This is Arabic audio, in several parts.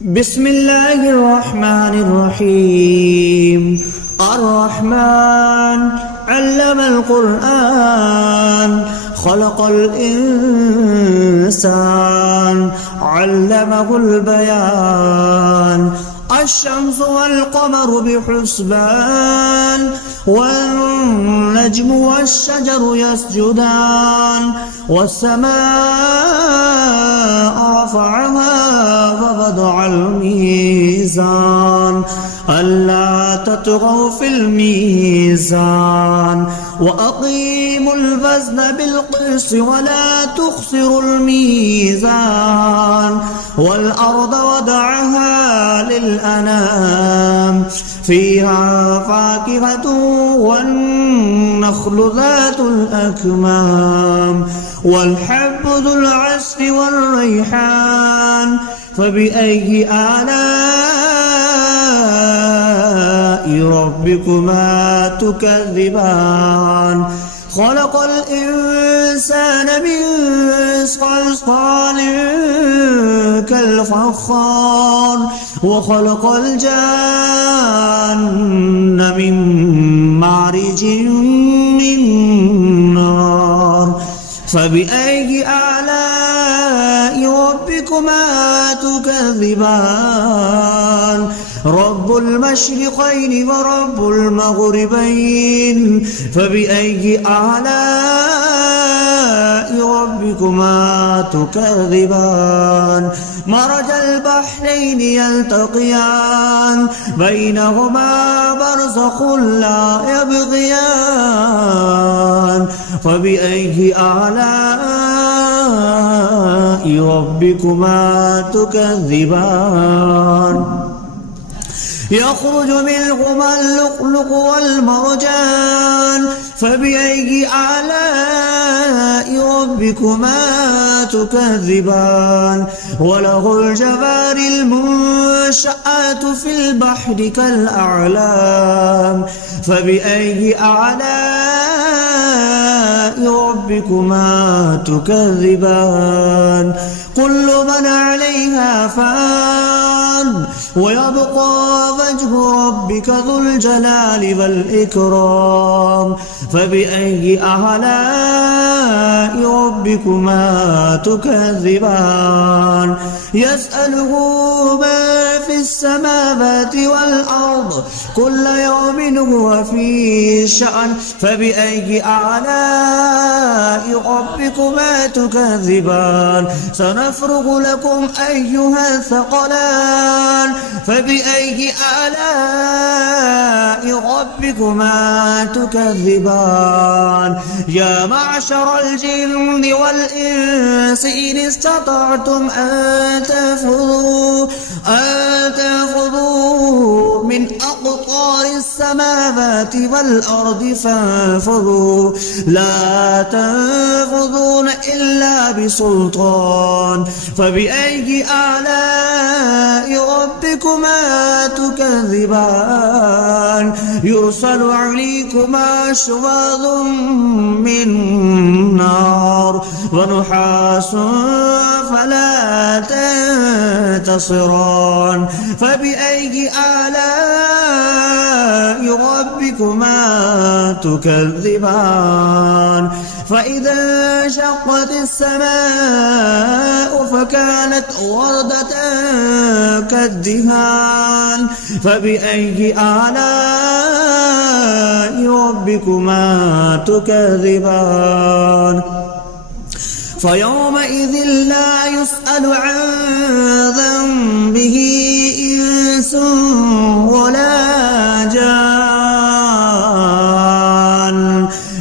بسم الله الرحمن الرحيم. الرحمن علم القرآن خلق الإنسان علمه البيان. الشمس والقمر بحسبان والنجم والشجر يسجدان والسماء رفعها ووضع الميزان ألا تطغوا في الميزان وأقيموا الوزن بالقسط ولا تخسروا الميزان والأرض وضعها للأنام فيها فاكهة والنخل ذات الأكمام والحب ذو العصف والريحان فبأي آلاء ربكما تكذبان. خلق الإنسان من صلصال كالفخار وخلق الجان من مارج من نار فبأي آلاء ربكما تكذبان. رب المشرقين ورب المغربين فبأي آلاء ربكما تكذبان. مرج البحرين يلتقيان بينهما برزخ لا يبغيان فبأي آلاء ربكما تكذبان. يخرج منهما اللؤلؤ والمرجان فبأي آلاء ربكما تكذبان. وله الجوار المنشآت في البحر كالأعلام فبأي آلاء ربكما تكذبان. كل من عليها فان ويبقى وجه ربك ذو الجلال والإكرام فبأي آلاء ربكما تكذبان. يسأله ما في السماوات والأرض كل يوم هو في شأن فبأي آلاء ربكما تكذبان. سنفرغ لكم أيها الثقلان فبأي آلاء ربكما تكذبان. يا معشر الجن والإنس إن استطعتم أن تنفذوا من أقطار السماوات والأرض فانفذوا لا تنفذون إلا بسلطان فبأي آلاء ربكما تكذبان. يرسل عليكما شواظ من نار ونحاس فلا تنتصران فبأي آلاء ربكما تكذبان. فإذا انشقت السماء فكانت وردة كالدهان فبأي آلاء ربكما تكذبان. فيومئذ لا يسأل عن ذنبه إنس ولا جان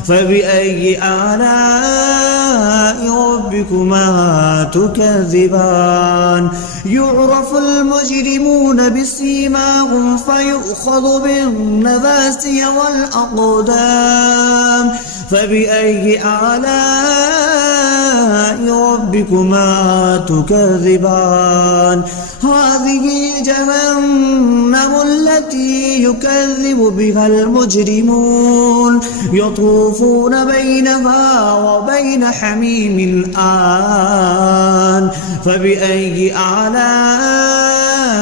فبأي آلاء ربكما تكذبان. يعرف المجرمون بسيماهم فيؤخذ بالنواسي والأقدام فبأي آلاء ربكما تكذبان. هذه جهنم التي يكذب بها المجرمون يطوفون بينها وبين حميم آن فبأي آلاء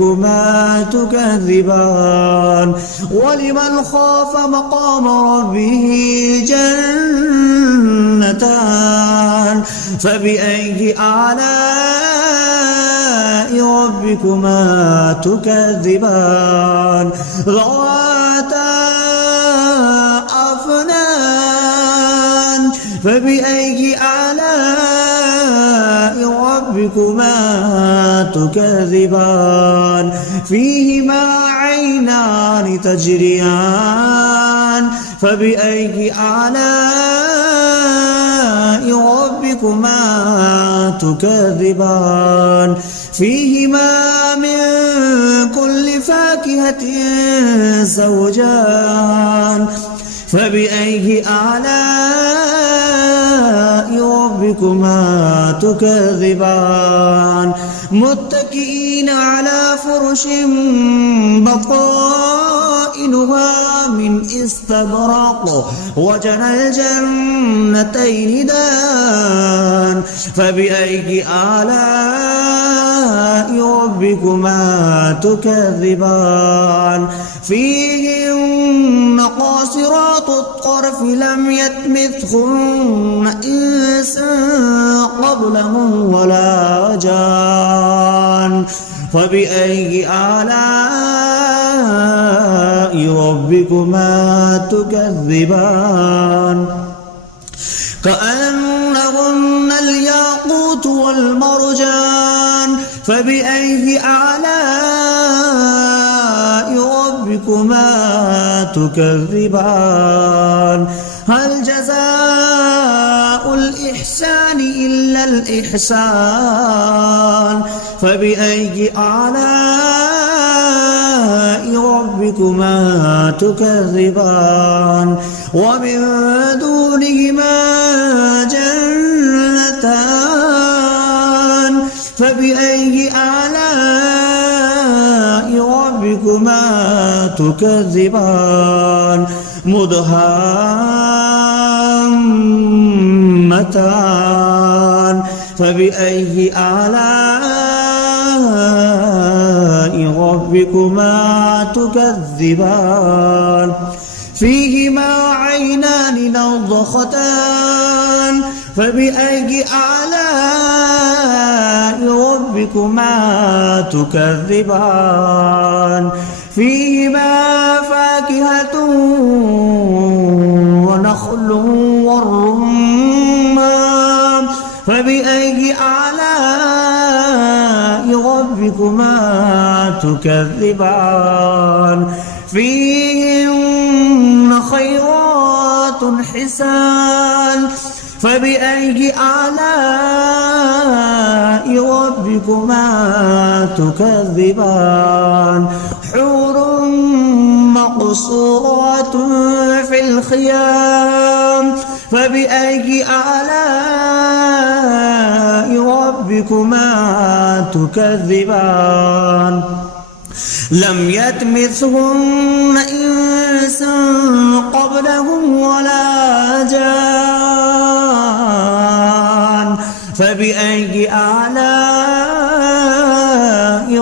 ربكما تكذبان ولمن خاف مقام ربه جنتان فبأي آلاء ربكما تكذبان ذواتا أفنان فبأي آلاء ربكما تكذبان فيهما عينان تجريان فبأي آلاء ربكما تكذبان فيهما من كل فاكهة زوجان فبأي آلاء ربكما تكذبان متكئين على فرش بطائنها من استبرق وجنى الجنتين دان فبأي آلاء ربكما تكذبان فيهن قاصرات الطرف لم يطمثهن إنس قبلهم ولا جان فبأي آلاء ربكما تكذبان كأنهن الياقوت والمرجان فبأي آلاء ربكما تكذبان هل جزاء الإحسان إلا الإحسان فبأي آلاء ربكما تكذبان ومن دونهما جنتان فبأي آلاء ربكما تكذبان مدهامتان فبأي آلاء ربكما تكذبان فيهما عينان نضختان فبأي آلاء ربكما تكذبان فيهما فاكهة ونخل والرمان فبأي آلاء ربكما تكذبان فيهن خيرات حسان فبأي آلاء ربكما تكذبان حور مقصورات في الخيام فبأي آلاء ربكما تكذبان لم يطمثهن إنس قبلهم ولا جان فبأي آلاء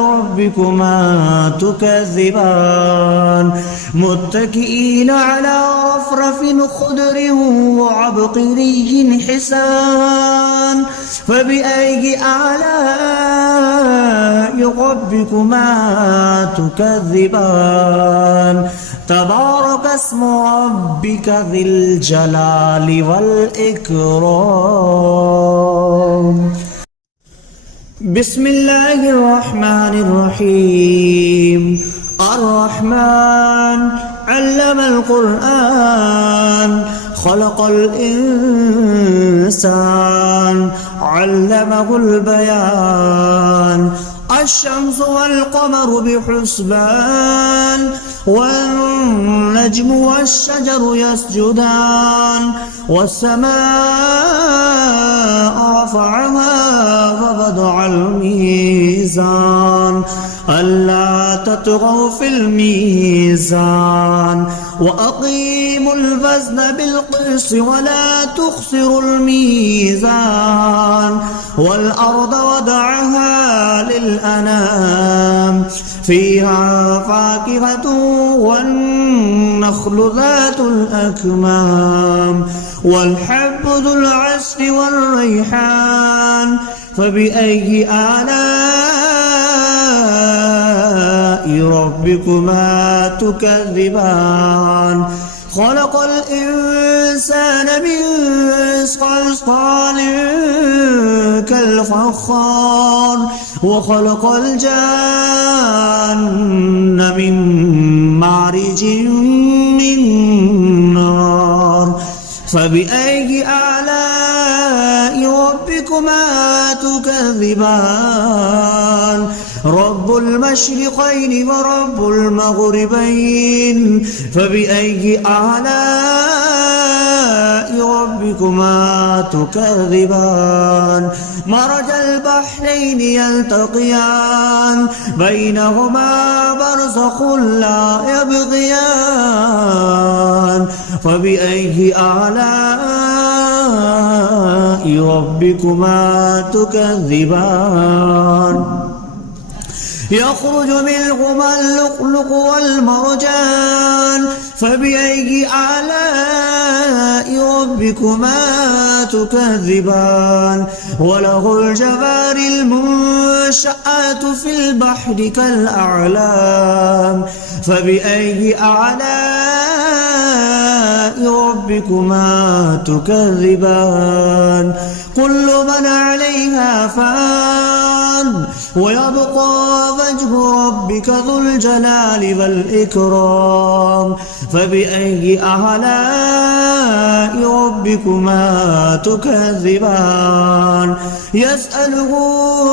ربكما تكذبان متكئين على رفرف خضر وعبقري حسان فبأي آلاء ربكما تكذبان تبارك اسم ربك ذي الجلال والإكرام بسم الله الرحمن الرحيم الرحمن علم القرآن خلق الإنسان علمه البيان الشمس والقمر بحسبان والنجم والشجر يسجدان والسماء رفعها ووضع الميزان ألا تطغوا في الميزان وأقيموا الوزن بالقسط ولا تخسروا الميزان والأرض وضعها للأنام فيها فاكهة والنخل ذات الأكمام والحب ذو العصف والريحان فبأي آلاء ربكما تكذبان خلق الإنسان من صلصال كالفخار وخلق الجان من مارج من نار فبأي آلاء ربكما تكذبان رب المشرقين ورب المغربين فبأي آلاء ربكما تكذبان مرج البحرين يلتقيان بينهما برزخ لا يبغيان فبأي آلاء ربكما تكذبان يخرج منهما اللؤلؤ والمرجان فبأي آلاء ربكما تكذبان وله الجوار المنشآت في البحر كالأعلام فبأي آلاء ربكما تكذبان كل من عليها فان ويبقى وجه ربك ذو الجلال والإكرام فبأي آلاء ربكما تكذبان يسأله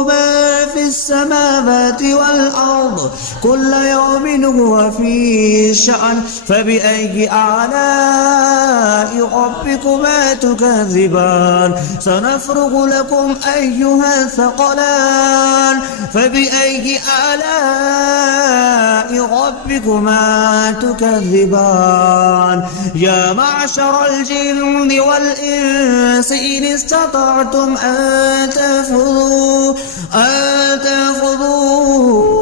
ما في السماوات والأرض كل يوم هو في شأن فبأي آلاء ربكما تكذبان سنفرغ لكم أيها الثقلان فبأي آلاء ربكما تكذبان يا معشر الجن والإنس إن استطعتم أن تنفذوا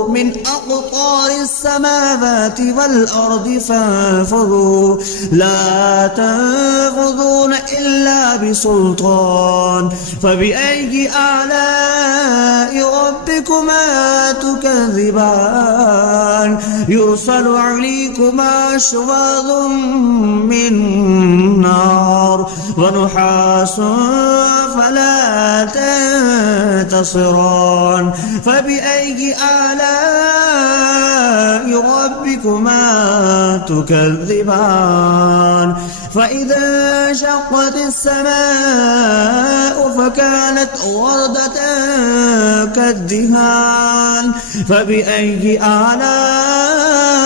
من أقطار السماوات والأرض فانفذوا لا تنفذون إلا بسلطان فبأي آلاء ربكما تكذبان يرسل عليكما شواظ من نار ونحاس فلا تنتصران فبأي آلاء ربكما تكذبان فإذا انشقت السماء فكانت وردة كالدهان فبأي آلاء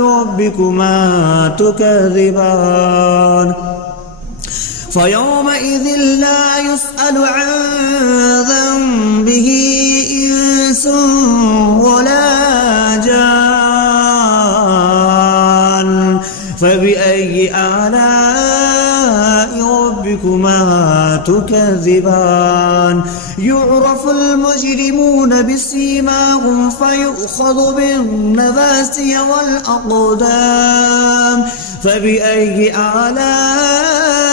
ربكما تكذبان فيومئذ لا يسأل عن ذنبه إنس ولا جان فبأي آلاء ربكما تكذبان يعرف المجرمون بسيماهم فيؤخذ بالنواسي والأقدام فبأي آلاء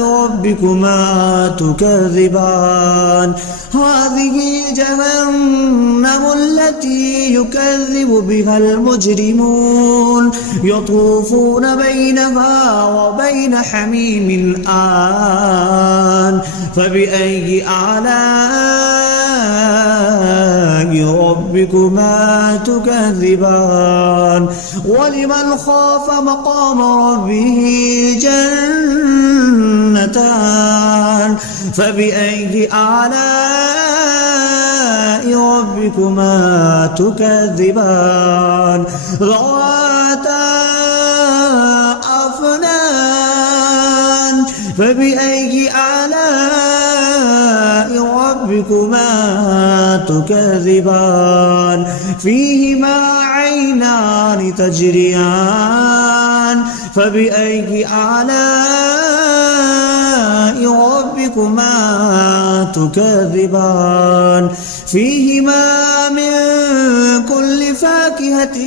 ربكما تكذبان هذه جهنم التي يكذب بها المجرمون يطوفون بينها وبين حميم آن فبأي آلاء ربكما تكذبان ولمن خاف مقام ربه جنتان فبأي آلاء ربكما تكذبان ذواتا أفنان فبأي آلاء ربكما تكذبان فيهما عينان تجريان فبأي آلاء ربكما تكذبان فيهما من كل فاكهة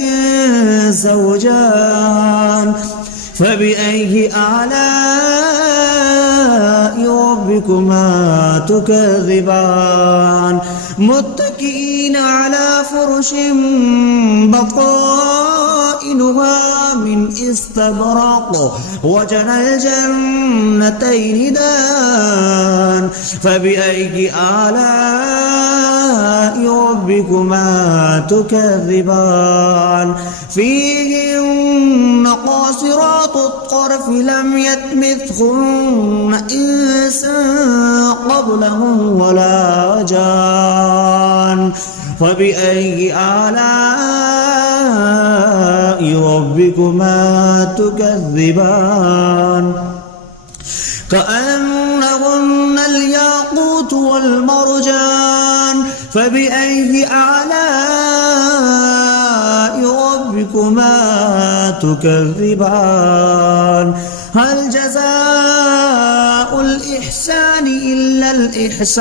زوجان فبأي آلاء ربكما تكذبان متكئين على فرش بطائنها من استبرق وجنى الجنتين دان فبأي آلاء ربكما تكذبان فيهن قاصرات الطرف لم يطمثهن إنس قبلهم ولا جان فبأي آلاء ربكما تكذبان كأنهن الياقوت والمرجان فبأي آلاء ربكما تكذبان هل جزاء الإحسان إلا الإحسان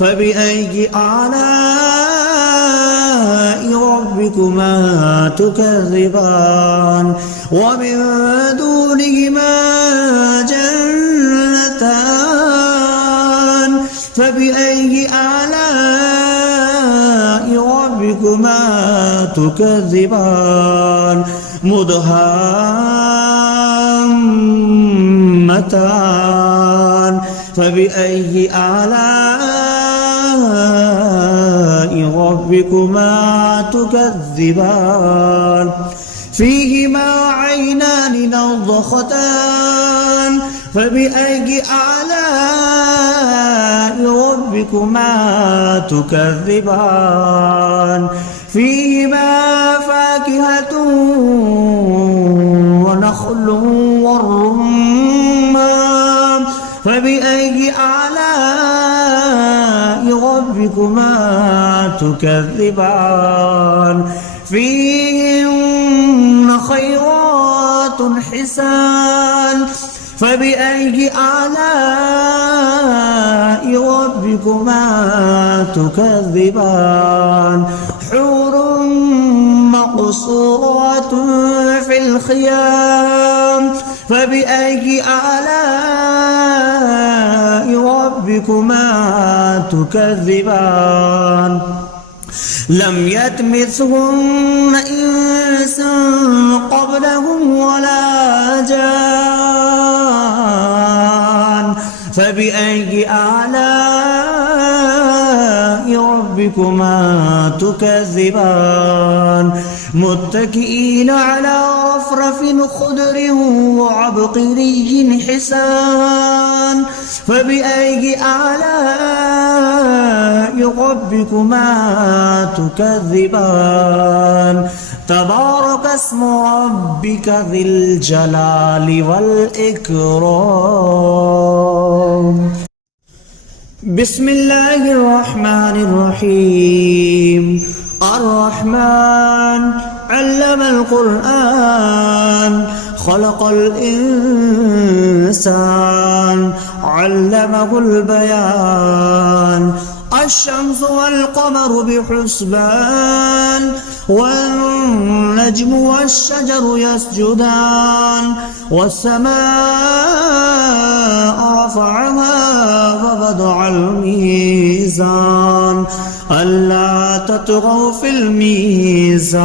فبأي آلاء ربكما تكذبان ومن دونهما جنتان فبأي آلاء ربكما تكذبان مدهامتان فبأي آلاء ربكما تكذبان فيهما عينان نضختان فبأي آلاء ربكما تكذبان فيهما فاكهة ونخل والرمان فبأي آلاء ربكما تكذبان فيهن خيرات حسان فبأي آلاء ربكما تكذبان حور مقصورات في الخيام فبأي آلاء ربكما تكذبان لم يطمثهن إنس قبلهم ولا جان فبأي آلاء ربكما تكذبان متكئين على رفرف خضر وعبقري حسان فبأي آلاء ربكما تكذبان تبارك اسم ربك ذي الجلال والإكرام بسم الله الرحمن الرحيم الرحمن علم القرآن خلق الإنسان علمه البيان الشمس والقمر بحسبان والنجم والشجر يسجدان والسماء رفعها ووضع الميزان ألا تطغوا في الميزان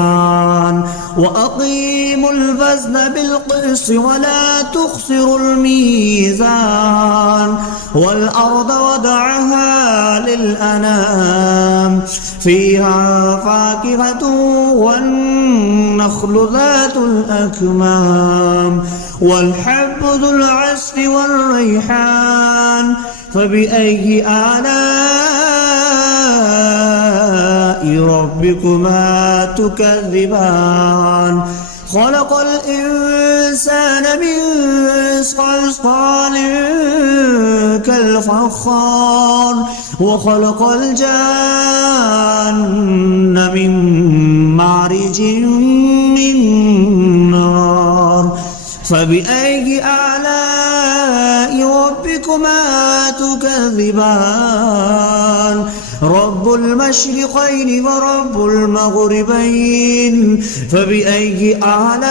وأقيموا الوزن بالقسط ولا تخسروا الميزان والأرض وضعها للأنام فيها فاكهة والنخل ذات الأكمام والحب ذو العصف والريحان فبأي آلاء ربكما تكذبان خلق الإنسان من صلصال كالفخار وخلق الجان من مارج من نار فبأي آلاء ربكما تكذبان رب المشرقين ورب المغربين فبأي آلاء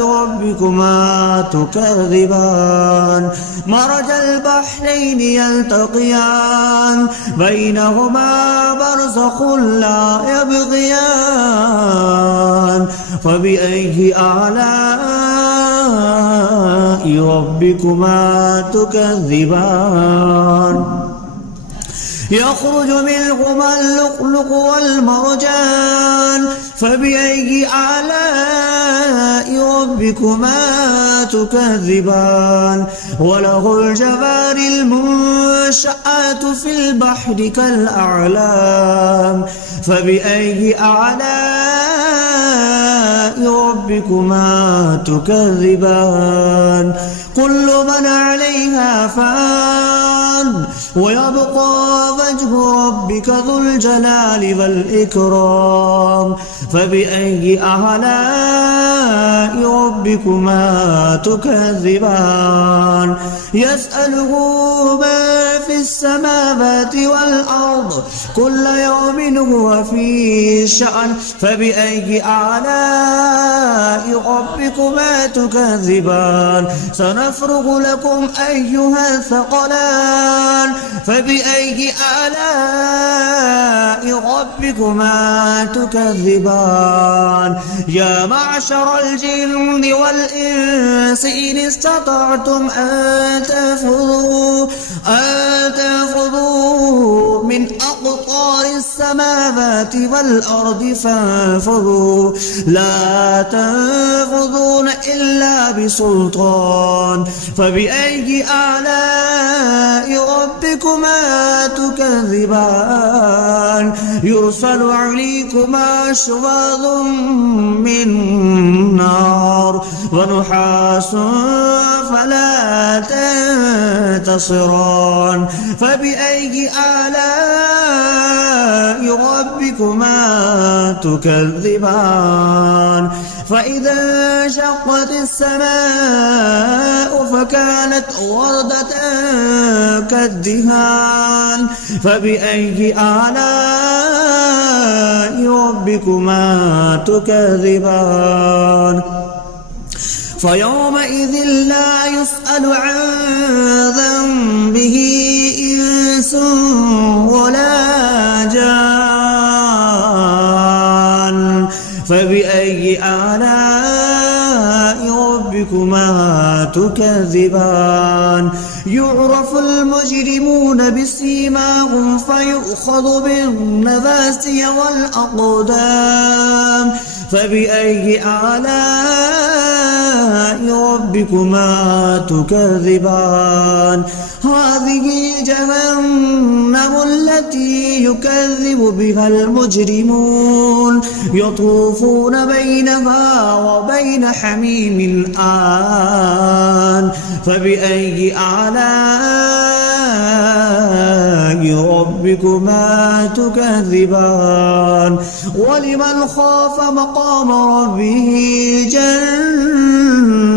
ربكما تكذبان مرج البحرين يلتقيان بينهما برزخ لا يبغيان فبأي آلاء ربكما تكذبان يخرج منهما اللؤلؤ والمرجان فبأي آلاء ربكما تكذبان وله الجوار المنشآت في البحر كالأعلام فبأي آلاء ربكما تكذبان كل من عليها فان ويبقى وجه ربك ذو الجلال والإكرام فبأي آلاء ربكما تكذبان يسأله ما في السماوات والأرض كل يوم هو في شأن فبأي آلاء ربكما تكذبان سنفرغ لكم أيها الثقلان فبأي آلاء ربكما تكذبان يا معشر الجن والإنس إن استطعتم أن تنفذوا من أقطار السماوات والأرض فانفذوا لا تنفذون إلا بسلطان فبأي آلاء ربكما تكذبان يرسل عليكما شواظ من نار ونحاس فلا تنتصران فبأي آلاء ربكما تكذبان فإذا انشقت السماء فكانت وردة كالدهان فبأي آلاء ربكما تكذبان فيومئذ لا يسأل عن ذنبه إنس ولا جان فبأي آلاء ربكما تكذبان يعرف المجرمون بسيماهم فيؤخذ بالنواسي والأقدام فبأي آلاء ربكما تكذبان هذه جهنم التي يكذب بها المجرمون يطوفون بينها وبين حميم آن فبأي آلاء ربكما تكذبان ولمن خاف مقام ربه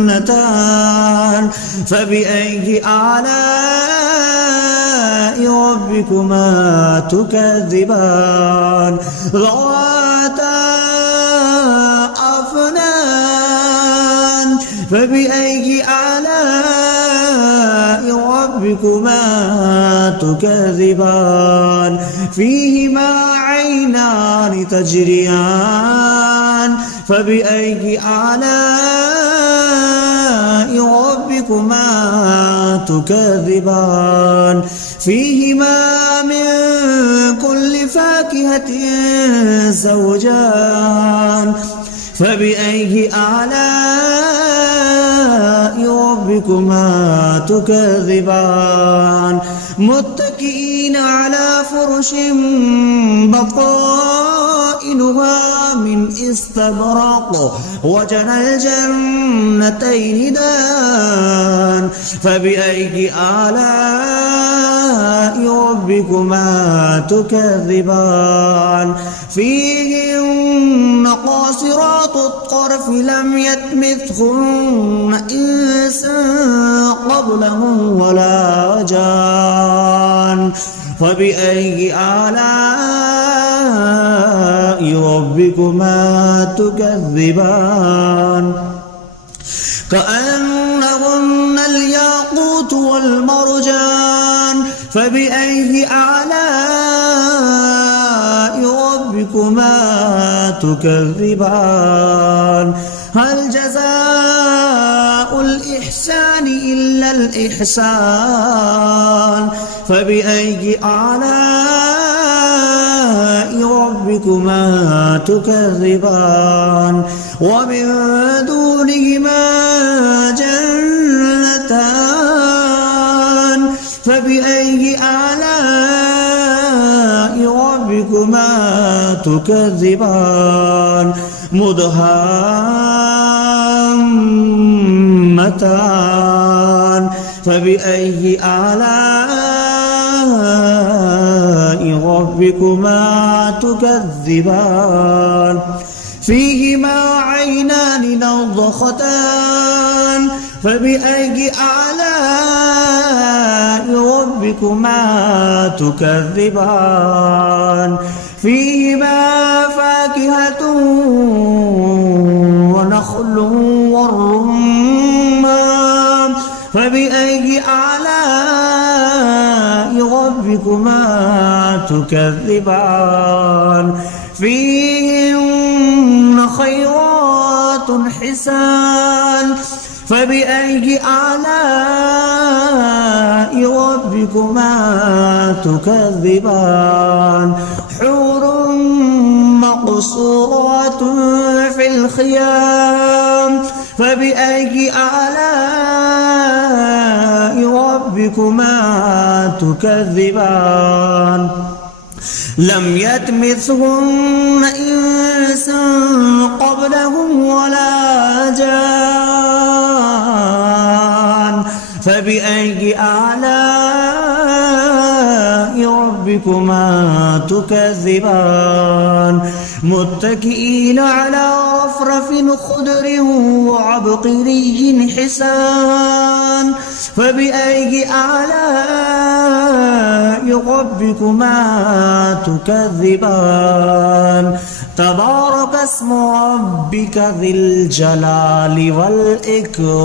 جنتان فبأي آلاء ربكما تكذبان ذواتا أفنان فبأي آلاء ربكما تكذبان فيهما عينان تجريان فبأي آلاء ربكما تكذبان فيهما من كل فاكهة زوجان فبأي آلاء ربكما تكذبان متكئين على فرش بطائنها من استبرق وجنى الجنتين دان فبأي آلاء ربكما تكذبان فيهن قاصرات الطرف لم يطمثهن إنس قبلهم ولا جان فبأي آلاء ربكما تكذبان كأنهن الياقوت والمرجان فبأي آلاء ربكما تكذبان هل جزاء الإحسان إلا الإحسان فبأي آلاء ربكما تكذبان ومن دونهما جنتان فبأي آلاء ربكما تكذبان مدهامتان فبأي آلاء ربكما تكذبان فيهما عينان نضختان فبأي آلاء ربكما تكذبان فيهما فاكهة ونخل والرمان فبأي آلاء ربكما تكذبان فيهن خيرات حسان فبأي آلاء ربكما تكذبان حور مقصورات في الخيام فبأي آلاء ربكما تكذبان لم يطمثهن إنس قبلهم ولا جان فبأي آلاء ربكما تكذبان متكئين على رفرف خضر وعبقري حسان فبأي آلاء ربكما تكذبان تبارك اسم ربك ذي الجلال والإكرام